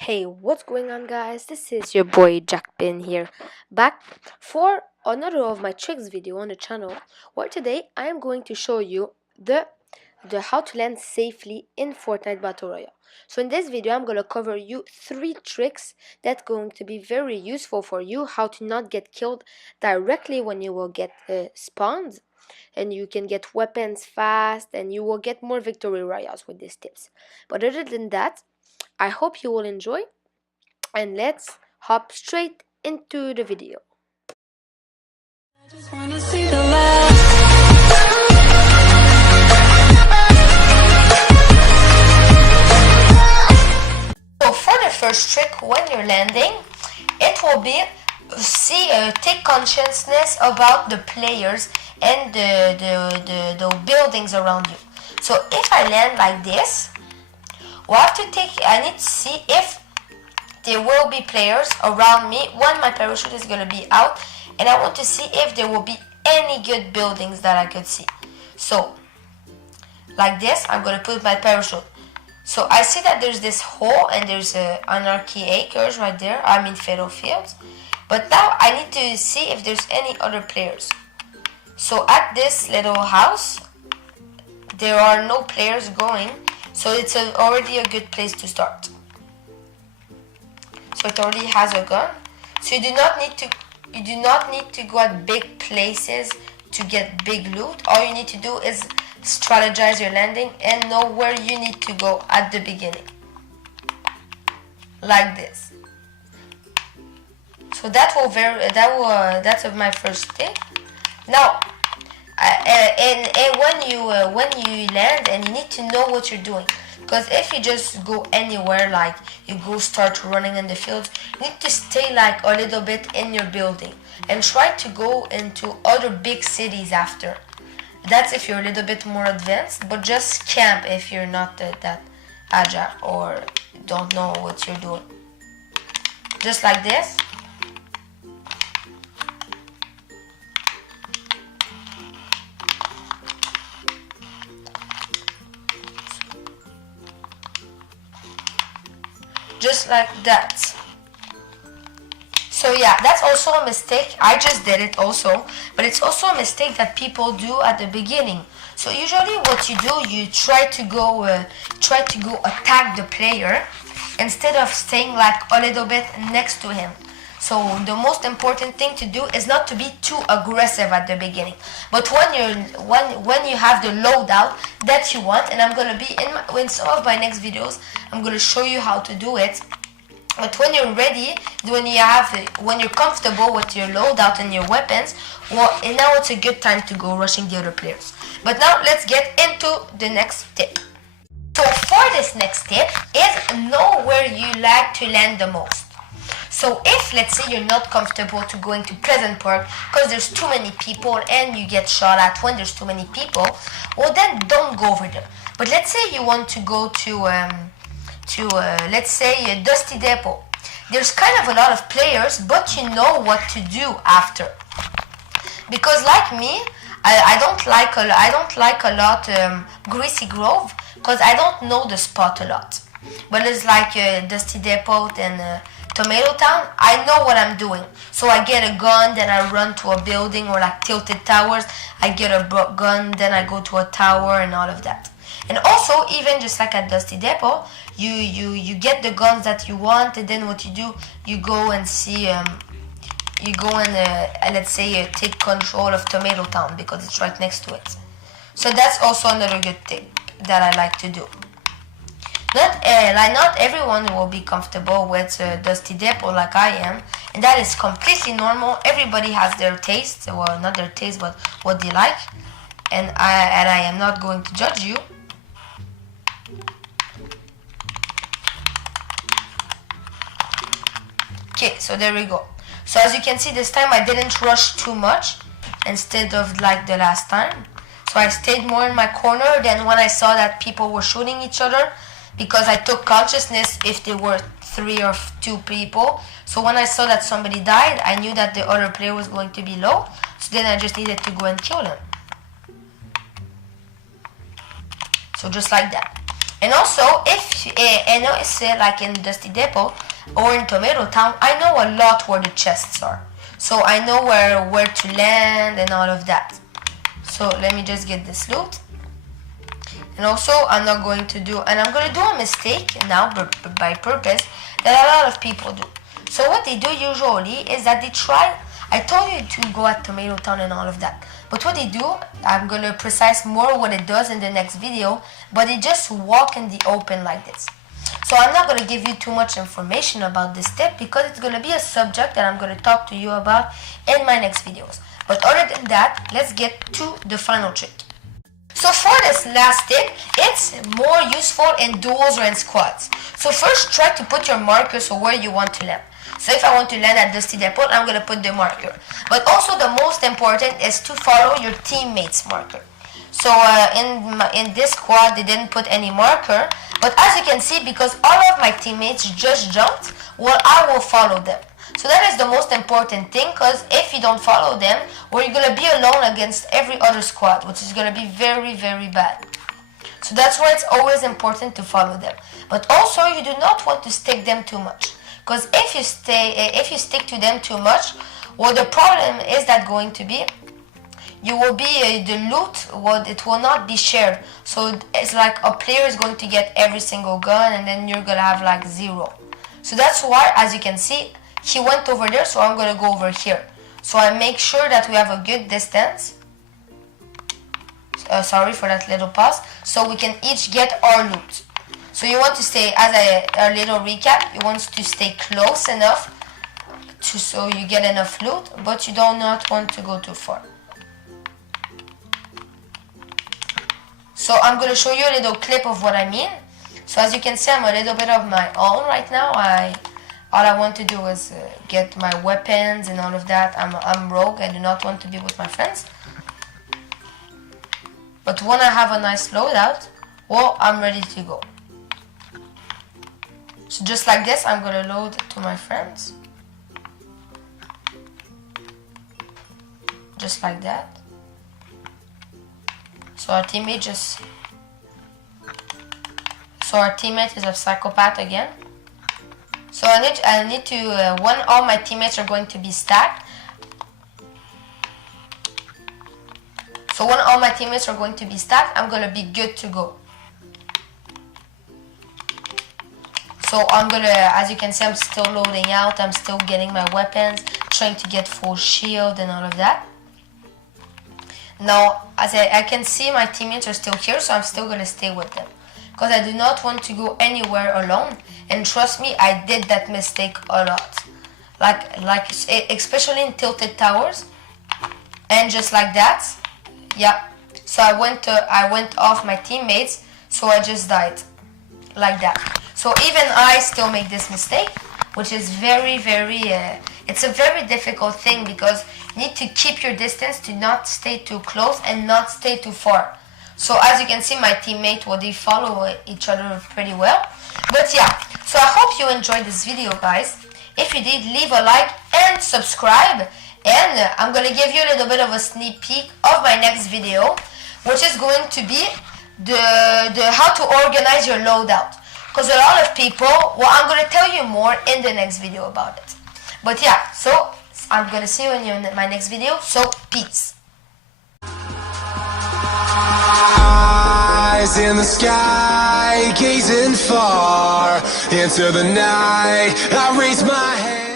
Hey, what's going on, guys? This is your boy Jack Bin here, back for another of my tricks video on the channel. Where today I am going to show you the how to land safely in Fortnite Battle Royale. So in this video, I'm gonna cover you 3 tricks that's going to be very useful for you. How to not get killed directly when you will get spawned, and you can get weapons fast, and you will get more victory royales with these tips. But other than that, I hope you will enjoy, and let's hop straight into the video. Just wanna see the light. So for the first trick, when you're landing, it will be take consciousness about the players and the buildings around you. So if I land like this, I need to see if there will be players around me when my parachute is going to be out, and I want to see if there will be any good buildings that I could see. So like this, I'm going to put my parachute. So I see that there's this hole and there's Anarchy Acres right there. I'm in Fatal Fields. But now I need to see if there's any other players. So at this little house, there are no players going. So it's already a good place to start. So it already has a gun. So you do not need to go at big places to get big loot. All you need to do is strategize your landing and know where you need to go at the beginning, like this. So that's my first tip. Now, and when you land, and you need to know what you're doing, because if you just go anywhere, like you go start running in the fields, you need to stay like a little bit in your building and try to go into other big cities after. That's if you're a little bit more advanced, but just camp if you're not that agile or don't know what you're doing. Just like this. Just like that. So yeah, that's also a mistake. I just did it also, but it's also a mistake that people do at the beginning. So usually what you do, you try to go attack the player instead of staying like a little bit next to him. So the most important thing to do is not to be too aggressive at the beginning. But when you have the loadout that you want, and I'm gonna be in some of my next videos, I'm gonna show you how to do it. But when you're ready, when you're comfortable with your loadout and your weapons, well, and now it's a good time to go rushing the other players. But now let's get into the next tip. So for this next tip is know where you like to land the most. So if, let's say, you're not comfortable to going to Pleasant Park because there's too many people and you get shot at when there's too many people, well then don't go over there. But let's say you want to go to let's say Dusty Depot. There's kind of a lot of players, but you know what to do after. Because like me, I don't like a lot Greasy Grove, because I don't know the spot a lot. But it's like Dusty Depot and Tomato Town. I know what I'm doing. So I get a gun, then I run to a building, or like Tilted Towers. I get a gun, then I go to a tower and all of that. And also, even just like at Dusty Depot, you get the guns that you want, and then what you do, you go and see, you go and let's say take control of Tomato Town because it's right next to it. So that's also another good thing that I like to do. Not everyone will be comfortable with Dusty Depot like I am, and that is completely normal. Everybody has their taste, well, not their taste, but what they like, and I am not going to judge you. Okay, so there we go. So as you can see, this time I didn't rush too much instead of like the last time. So I stayed more in my corner. Then when I saw that people were shooting each other, because I took consciousness if there were 3 or 2 people. So when I saw that somebody died, I knew that the other player was going to be low. So then I just needed to go and kill him. So just like that. And also, if I know it's like in Dusty Depot or in Tomato Town, I know a lot where the chests are. So I know where to land and all of that. So let me just get this loot. And also, I'm not going to do, and I'm going to do a mistake now by purpose that a lot of people do. So what they do usually is that they try, I told you to go at Tomato Town and all of that. But what they do, I'm going to precise more what it does in the next video, but they just walk in the open like this. So I'm not going to give you too much information about this tip because it's going to be a subject that I'm going to talk to you about in my next videos. But other than that, let's get to the final trick. So for this last tip, it's more useful in duos or in squads. So first try to put your marker so where you want to land. So if I want to land at Dusty Depot, I'm going to put the marker. But also the most important is to follow your teammates' marker. So in this squad, they didn't put any marker. But as you can see, because all of my teammates just jumped, well, I will follow them. So that is the most important thing, because if you don't follow them, well, you're going to be alone against every other squad, which is going to be very, very bad. So that's why it's always important to follow them. But also, you do not want to stick them too much. Because if you stick to them too much, well, the problem is that going to be, you will be, the loot, well, it will not be shared. So it's like a player is going to get every single gun, and then you're going to have like 0. So that's why, as you can see, he went over there, so I'm going to go over here. So I make sure that we have a good distance. Sorry for that little pause. So we can each get our loot. So you want to stay, as a little recap, you want to stay close enough so you get enough loot, but you do not want to go too far. So I'm going to show you a little clip of what I mean. So as you can see, I'm a little bit of my own right now. All I want to do is get my weapons and all of that. I'm rogue. I do not want to be with my friends. But when I have a nice loadout, well, I'm ready to go. So just like this, I'm going to load to my friends. Just like that. So our teammate is a psychopath again. So I need to, when all my teammates are going to be stacked. So when all my teammates are going to be stacked, I'm going to be good to go. So I'm going to, as you can see, I'm still loading out. I'm still getting my weapons, trying to get full shield and all of that. Now, as I can see, my teammates are still here, so I'm still going to stay with them. Because I do not want to go anywhere alone. And trust me, I did that mistake a lot. Like especially in tilted towers. And just like that. Yeah. So I went off my teammates, so I just died. Like that. So even I still make this mistake, which is very, very, it's a very difficult thing because you need to keep your distance to not stay too close and not stay too far. So as you can see, my teammate, well, they follow each other pretty well. But yeah, so I hope you enjoyed this video, guys. If you did, leave a like and subscribe. And I'm going to give you a little bit of a sneak peek of my next video, which is going to be the how to organize your loadout. Because a lot of people, well, I'm going to tell you more in the next video about it. But yeah, so I'm going to see you in my next video. So peace. Eyes in the sky, gazing far into the night. I raise my hand.